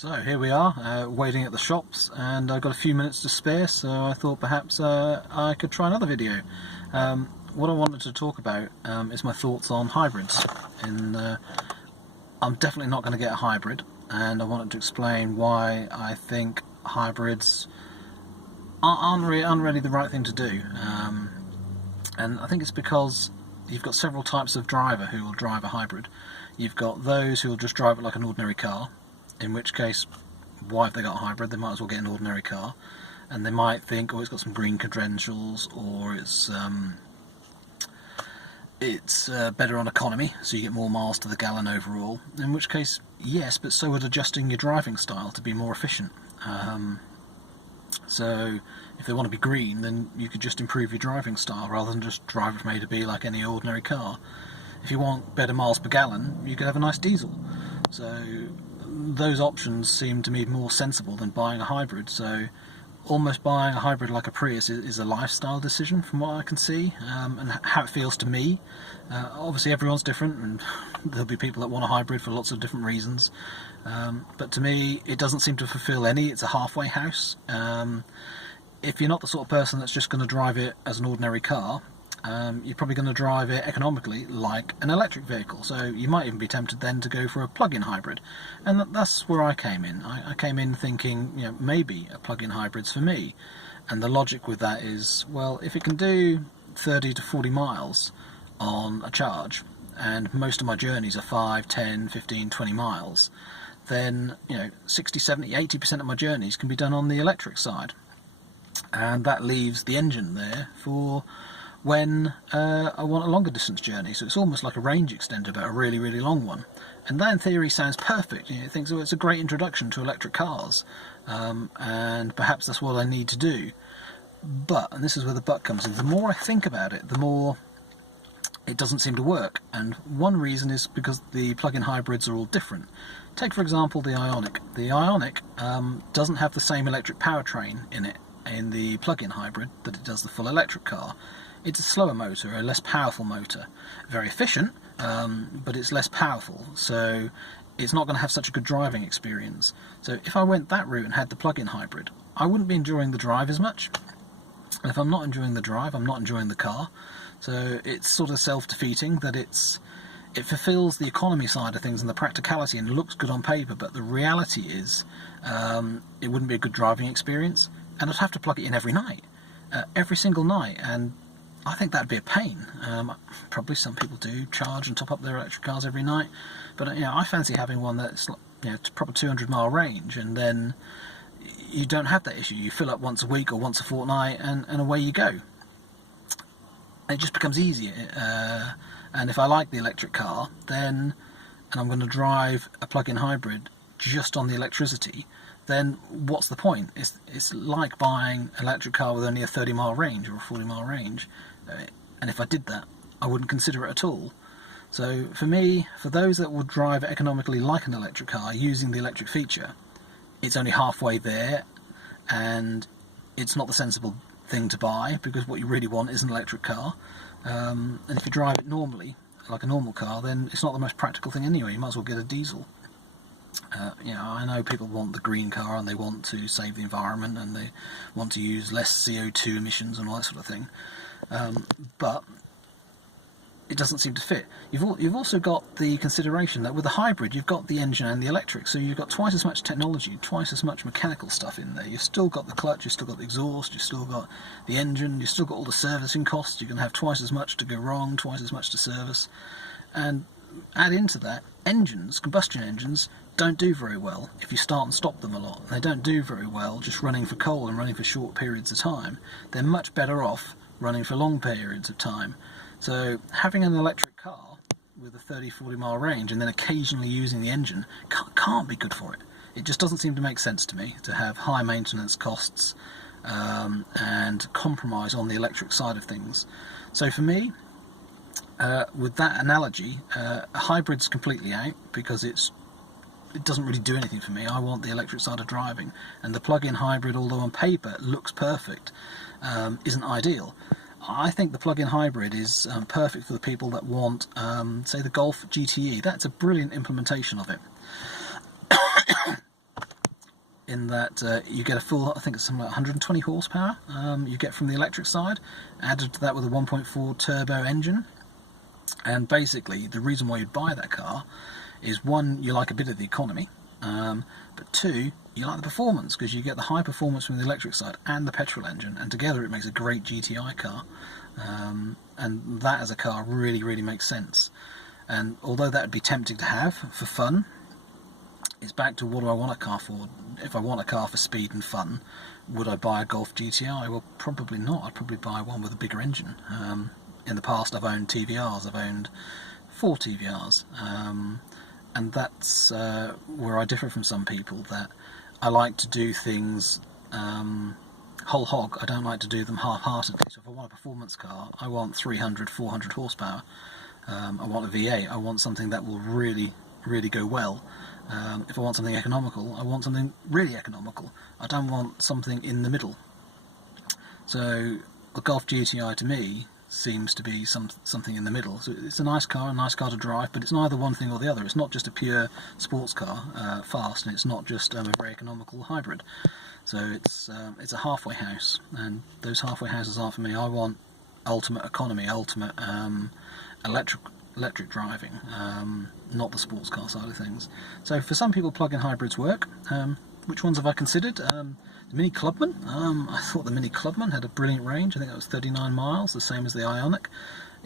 So here we are, waiting at the shops, and I've got a few minutes to spare, so I thought perhaps I could try another video. What I wanted to talk about is my thoughts on hybrids. I'm definitely not going to get a hybrid, and I wanted to explain why I think hybrids aren't really the right thing to do. And I think it's because you've got several types of driver who will drive a hybrid. You've got those who will just drive it like an ordinary car, in which case, why have they got a hybrid? They might as well get an ordinary car. And they might think, oh, it's got some green credentials, or it's better on economy, so you get more miles to the gallon overall. In which case, yes, but so would adjusting your driving style to be more efficient. So if they want to be green, then you could just improve your driving style rather than just drive it from A to B like any ordinary car. If you want better miles per gallon, you could have a nice diesel. So those options seem to me more sensible than buying a hybrid. So almost buying a hybrid like a Prius is a lifestyle decision from what I can see, and how it feels to me. Obviously everyone's different, and there'll be people that want a hybrid for lots of different reasons, but to me it doesn't seem to fulfill any. It's a halfway house. If you're not the sort of person that's just going to drive it as an ordinary car, you're probably going to drive it economically like an electric vehicle, so you might even be tempted then to go for a plug-in hybrid. And that's where I came in. I came in thinking, you know, maybe a plug-in hybrid's for me, and the logic with that is, well, if it can do 30 to 40 miles on a charge, and most of my journeys are 5, 10, 15, 20 miles, then, you know, 60, 70, 80% of my journeys can be done on the electric side, and that leaves the engine there for when I want a longer distance journey. So it's almost like a range extender, but a really, really long one. And that in theory sounds perfect. You know, it thinks, oh, it's a great introduction to electric cars, and perhaps that's what I need to do. But, and this is where the but comes in, the more I think about it, the more it doesn't seem to work. And one reason is because the plug-in hybrids are all different. Take for example the Ioniq. The Ioniq doesn't have the same electric powertrain in it, in the plug-in hybrid, that it does the full electric car. It's a slower motor, a less powerful motor. Very efficient, but it's less powerful, so it's not going to have such a good driving experience. So if I went that route and had the plug-in hybrid, I wouldn't be enjoying the drive as much. And if I'm not enjoying the drive, I'm not enjoying the car. So it's sort of self-defeating that it fulfills the economy side of things and the practicality and looks good on paper, but the reality is it wouldn't be a good driving experience, and I'd have to plug it in every night, every single night, and I think that'd be a pain. Probably some people do charge and top up their electric cars every night, but you know, I fancy having one that's, you know, proper 200-mile range, and then you don't have that issue. You fill up once a week or once a fortnight, and away you go. It just becomes easier. And if I like the electric car, then, and I'm going to drive a plug-in hybrid just on the electricity, then what's the point? It's like buying an electric car with only a 30-mile range or a 40-mile range, and if I did that, I wouldn't consider it at all. So for me, for those that would drive economically like an electric car using the electric feature, it's only halfway there, and it's not the sensible thing to buy, because what you really want is an electric car. And if you drive it normally, like a normal car, then it's not the most practical thing anyway. You might as well get a diesel. You know, I know people want the green car and they want to save the environment and they want to use less CO2 emissions and all that sort of thing, but it doesn't seem to fit. You've also got the consideration that with a hybrid you've got the engine and the electric, so you've got twice as much technology, twice as much mechanical stuff in there. You've still got the clutch, you've still got the exhaust, you've still got the engine, you've still got all the servicing costs. You're going to have twice as much to go wrong, twice as much to service, and add into that, combustion engines, don't do very well if you start and stop them a lot. They don't do very well just running for coal and running for short periods of time. They're much better off running for long periods of time. So having an electric car with a 30-40 mile range and then occasionally using the engine can't be good for it. It just doesn't seem to make sense to me to have high maintenance costs and compromise on the electric side of things. So for me, with that analogy, a hybrid's completely out, because it doesn't really do anything for me. I want the electric side of driving, and the plug-in hybrid, although on paper it looks perfect, isn't ideal. I think the plug-in hybrid is perfect for the people that want, say, the Golf GTE. That's a brilliant implementation of it. in that you get a full, I think it's something like 120 horsepower you get from the electric side, added to that with a 1.4 turbo engine. And basically the reason why you'd buy that car is, one, you like a bit of the economy, but two, you like the performance, because you get the high performance from the electric side and the petrol engine, and together it makes a great GTI car. And that as a car really makes sense. And although that would be tempting to have for fun, it's back to, what do I want a car for? If I want a car for speed and fun, would I buy a Golf GTI? Well, probably not. I'd probably buy one with a bigger engine. In the past I've owned TVRs, I've owned 4 TVRs, and that's where I differ from some people, that I like to do things whole hog. I don't like to do them half-heartedly. So if I want a performance car, I want 300, 400 horsepower. I want a V8, I want something that will really go well. If I want something economical, I want something really economical. I don't want something in the middle. So a Golf GTI to me seems to be something in the middle. So it's a nice car to drive, but it's neither one thing or the other. It's not just a pure sports car, fast, and it's not just a very economical hybrid. So it's a halfway house, and those halfway houses are for me. I want ultimate economy, ultimate electric driving, not the sports car side of things. So for some people, plug-in hybrids work. Which ones have I considered? The Mini Clubman. I thought the Mini Clubman had a brilliant range. I think that was 39 miles, the same as the Ioniq.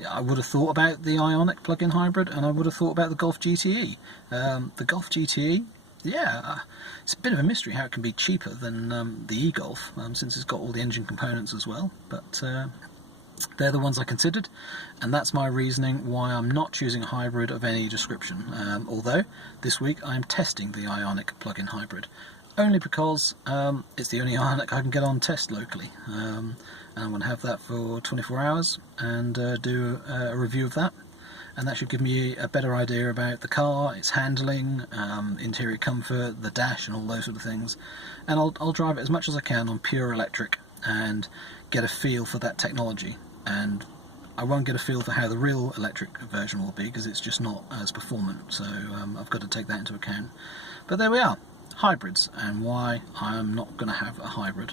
I would have thought about the Ioniq plug-in hybrid, and I would have thought about the Golf GTE. The Golf GTE, yeah, it's a bit of a mystery how it can be cheaper than the e-Golf, since it's got all the engine components as well. But they're the ones I considered, and that's my reasoning why I'm not choosing a hybrid of any description. Although this week I'm testing the Ioniq plug-in hybrid, only because it's the only Ioniq I can get on test locally, and I'm going to have that for 24 hours and do a review of that, and that should give me a better idea about the car, its handling, interior comfort, the dash and all those sort of things. And I'll drive it as much as I can on pure electric and get a feel for that technology. And I won't get a feel for how the real electric version will be, because it's just not as performant, so I've got to take that into account. But there we are, hybrids, and why I'm not going to have a hybrid.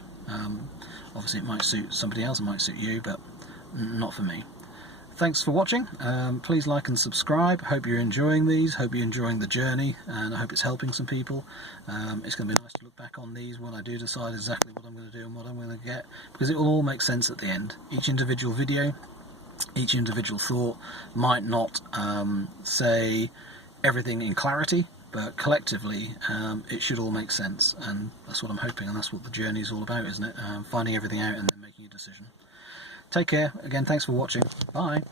Obviously it might suit somebody else, it might suit you, but not for me. Thanks for watching. Please like and subscribe. Hope you're enjoying these, hope you're enjoying the journey, and I hope it's helping some people. It's going to be nice to look back on these when I do decide exactly what I'm going to do and what I'm going to get, because it will all make sense at the end. Each individual video, each individual thought might not say everything in clarity, but collectively it should all make sense, and that's what I'm hoping, and that's what the journey is all about, isn't it? Finding everything out and then making a decision. Take care. Again, thanks for watching. Bye.